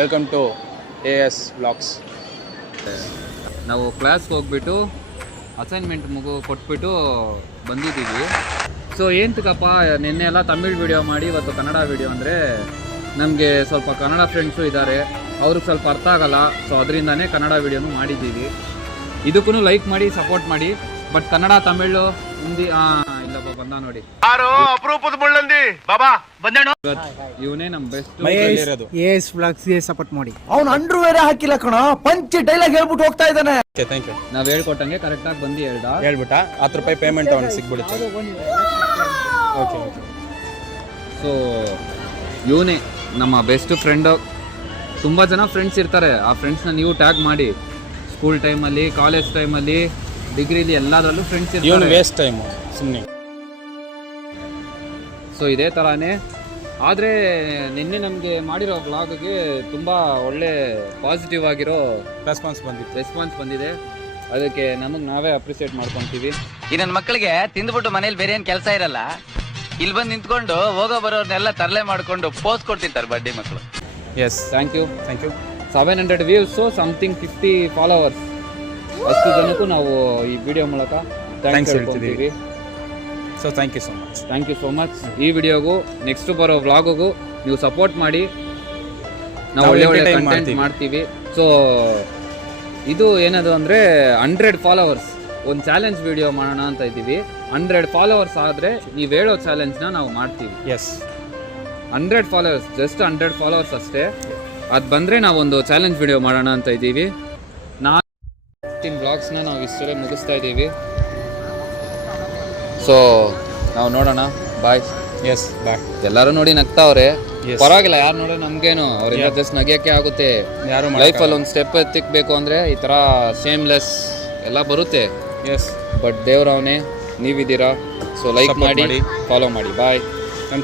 Welcome to AS Vlogs. ನಾವು ಕ್ಲಾಸ್ಗೆ ಹೋಗ್ಬಿಟ್ಟು ಅಸೈನ್ಮೆಂಟ್ ಕೊಟ್ಬಿಟ್ಟು ಬಂದಿದ್ದೀವಿ. ಸೊ ಏಂತಕ್ಕಪ್ಪ ನಿನ್ನೆ ಎಲ್ಲ ತಮಿಳ್ ವಿಡಿಯೋ ಮಾಡಿ ಇವತ್ತು ಕನ್ನಡ ವಿಡಿಯೋ ಅಂದರೆ ನಮಗೆ ಸ್ವಲ್ಪ ಕನ್ನಡ ಫ್ರೆಂಡ್ಸು ಇದ್ದಾರೆ, ಅವ್ರಿಗೆ ಸ್ವಲ್ಪ ಅರ್ಥ ಆಗಲ್ಲ. ಸೊ ಅದರಿಂದನೇ ಕನ್ನಡ ವಿಡಿಯೋನು ಮಾಡಿದ್ದೀವಿ. ಇದಕ್ಕೂ ಲೈಕ್ ಮಾಡಿ ಸಪೋರ್ಟ್ ಮಾಡಿ. ಬಟ್ ಕನ್ನಡ ತಮಿಳು ಹಿಂದಿ ಇಲ್ಲ ಬಂದ ನೋಡಿ, ಅಪರೂಪದ ಮುಳ್ಳಂದಿ ಬಾಬಾ ಬಂದೇಣು. ಇವನೇ ನಮ್ಮ ಬೆಸ್ಟ್ AS Vlogs ಗೆ ಸಪೋರ್ಟ್ ಮಾಡಿ. ಅವ್ನು ಅಂಡ್ರು ಬೇರೆ ಹಾಕಿಲ್ಲ ಕಣ, ಪಂಚ್ ಡೈಲಾಗ್ ಹೇಳ್ಬಿಟ್ಟು ಹೋಗ್ತಾ ಇದ್ದಾನೆ. Thank you. ನಾವು ಹೇಳ್ಕೊಟ್ಟಂಗೆ ಕರೆಕ್ಟಾಗಿ ಬಂದು ಹೇಳ್ಬಿಟ್ಟ 10 ರೂಪಾಯಿ ಪೇಮೆಂಟ್ ಅವ್ನಿಗೆ ಸಿಗ್ಬಿಡುತ್ತೆ. ಓಕೆ. ಸೊ ಇವನೇ ನಮ್ಮ ಬೆಸ್ಟ್ ಫ್ರೆಂಡು. ತುಂಬ ಜನ ಫ್ರೆಂಡ್ಸ್ ಇರ್ತಾರೆ, ಆ ಫ್ರೆಂಡ್ಸ್ನ ನೀವು ಟ್ಯಾಗ್ ಮಾಡಿ. ಸ್ಕೂಲ್ ಟೈಮಲ್ಲಿ, ಕಾಲೇಜ್ ಟೈಮಲ್ಲಿ, ಡಿಗ್ರಿಲಿ ಎಲ್ಲದರಲ್ಲೂ ಫ್ರೆಂಡ್ಸ್ ಇವನು ಇರ್ತಾರೆ. ವೇಸ್ಟ್ ಟೈಮು ಸುಮ್ಮನೆ. ಸೊ ಇದೇ ಥರನೇ. ಆದರೆ ನಿನ್ನೆ ನಮಗೆ ಮಾಡಿರೋ ವ್ಲಾಗ್ಗೆ ತುಂಬ ಒಳ್ಳೆ ಪಾಸಿಟಿವ್ ಆಗಿರೋ ರೆಸ್ಪಾನ್ಸ್ ಬಂದಿದೆ. ಅದಕ್ಕೆ ನಮಗೆ ನಾವೇ ಅಪ್ರಿಸಿಯೇಟ್ ಮಾಡ್ಕೊತೀವಿ. ಈ ನನ್ನ ಮಕ್ಕಳಿಗೆ ತಿಂದ್ಬಿಟ್ಟು ಮನೇಲಿ ಬೇರೆ ಏನ್ ಕೆಲಸ ಇರಲ್ಲ, ಇಲ್ಲಿ ಬಂದು ನಿಂತ್ಕೊಂಡು ಹೋಗೋ ಬರೋರ್ನೆಲ್ಲ ತರಲೆ ಮಾಡ್ಕೊಂಡು ಪೋಸ್ಟ್ ಕೊಡ್ತಿರ್ತಾರೆ ಬಡ್ಡಿ ಮಕ್ಕಳು. Yes, thank you. 700 views, something 50 followers. ಅಷ್ಟು ಜನಕ್ಕೂ ನಾವು ಈ ವಿಡಿಯೋ ಮೂಲಕ ಥ್ಯಾಂಕ್ಸ್ ಹೇಳ್ತೀವಿ. So thank you so much. ಈ ವಿಡಿಯೋಗೂ ನೆಕ್ಸ್ಟ್ ಬರೋ ವ್ಲಾಗಿಗೂ ನೀವು ಸಪೋರ್ಟ್ ಮಾಡಿ. ನಾವು ನಾವು ಒಳ್ಳೆ ಒಳ್ಳೆ entertain ಕಂಟೆಂಟ್ ಮಾಡ್ತೀವಿ. ಸೊ ಇದು ಏನದು ಅಂದರೆ 100 ಫಾಲೋವರ್ಸ್ ಒಂದು ಚಾಲೆಂಜ್ ವಿಡಿಯೋ ಮಾಡೋಣ ಅಂತ ಇದ್ದೀವಿ. 100 ಫಾಲೋವರ್ಸ್ ಆದರೆ ನೀವು ಹೇಳೋ ಚಾಲೆಂಜ್ನ ನಾವು ಮಾಡ್ತೀವಿ. ಎಸ್, 100 ಫಾಲೋವರ್ಸ್, ಜಸ್ಟ್ 100 ಫಾಲೋವರ್ಸ್ ಅಷ್ಟೇ. ಅದು ಬಂದರೆ ನಾವೊಂದು ಚಾಲೆಂಜ್ ವಿಡಿಯೋ ಮಾಡೋಣ ಅಂತ ಇದ್ದೀವಿ. ವ್ಲಾಗ್ಸ್ನ ನಾವು ಇಷ್ಟರೇ ಮುಗಿಸ್ತಾ ಇದ್ದೀವಿ. ಸೊ ನಾವು ನೋಡೋಣ. ಬಾಯ್. ಎಸ್, ಬಾಯ್. ಎಲ್ಲರೂ ನೋಡಿ ನಗ್ತಾವ್ರೆ, Yes. ಪರವಾಗಿಲ್ಲ. ಯಾರು ನೋಡೋ ನಮ್ಗೇನು, ಅವರಿಂದ ಜಸ್ಟ್ ನಗಿಯೋಕ್ಕೆ ಆಗುತ್ತೆ. ಯಾರು ಲೈಫಲ್ಲಿ ಒಂದು ಸ್ಟೆಪ್ ಎತ್ತಿಕ್ಬೇಕು ಅಂದರೆ ಈ ಥರ ಸೇಮ್ಲೆಸ್ ಎಲ್ಲ ಬರುತ್ತೆ. ಎಸ್, ಬಟ್ ದೇವ್ರವನೇ ನೀವಿದ್ದೀರಾ. ಸೊ ಲೈಕ್ Support ಮಾಡಿ, ಮಾಡಿ. ಫಾಲೋ ಮಾಡಿ. ಬಾಯ್. ನಮ್ಮ